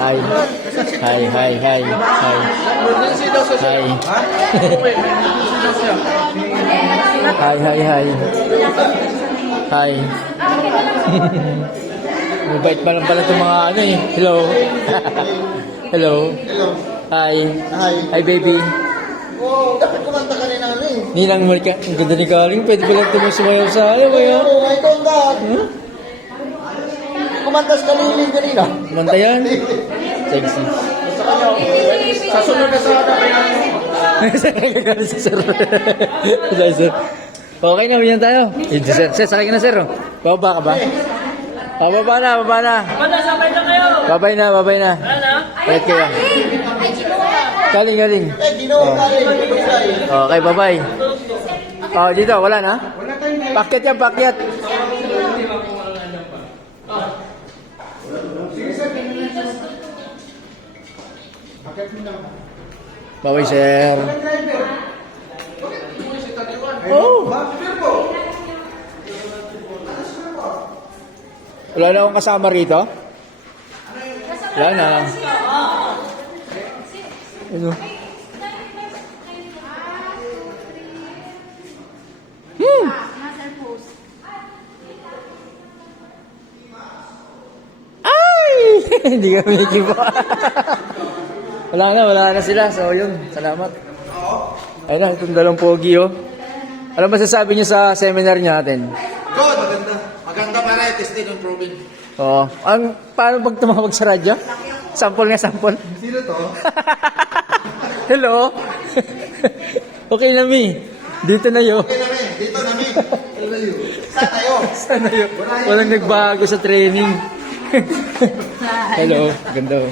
Hi. Hi, hi, hi, hi. Hi. Hi, hi, hi. Hi. Mabait pa lang pala itong mga ano eh. Hello. Hello. Hi. Hi, baby. Oh, dapat kumanta ka rin ano eh. Ninang Marika, ang ganda ni Karing. Pwede pala ito sumayaw sa alam mo yan. Oo, ito ang dahil. Kumantas ka liling kanina. Manta yan. Sexy. Sa sunod na sa Sir. Okay na, ganyan tayo. Sir, sakay ka na, sir. Bababa ka ba? Bababa na. Sabay na kayo. Babay na. Ano? Palit kayo. Galing. Eh, ginawa ka rin. Okay, bye-bye. Oh, dito, wala na? Pakyat yan, pakyat. Bye-bye, sir. Oh. Wala na akong kasama rito? Wala na. Ano? Ay! Hindi kami nakikibo. Wala na sila. So, yun. Salamat. Ayun na, itong dalawang pogi, oh. Ano masasabi niyo sa seminar natin? Good, maganda. Maganda para tested on proven. Oo. Paano pag tumawag sa radyo? Sample. Sino to? Hello? Okay na, Mi. Dito na yun. Okay namin. Dito namin. Saan tayo? Sana yun? Walang nagbago sa training. Hello. Ganda, oh.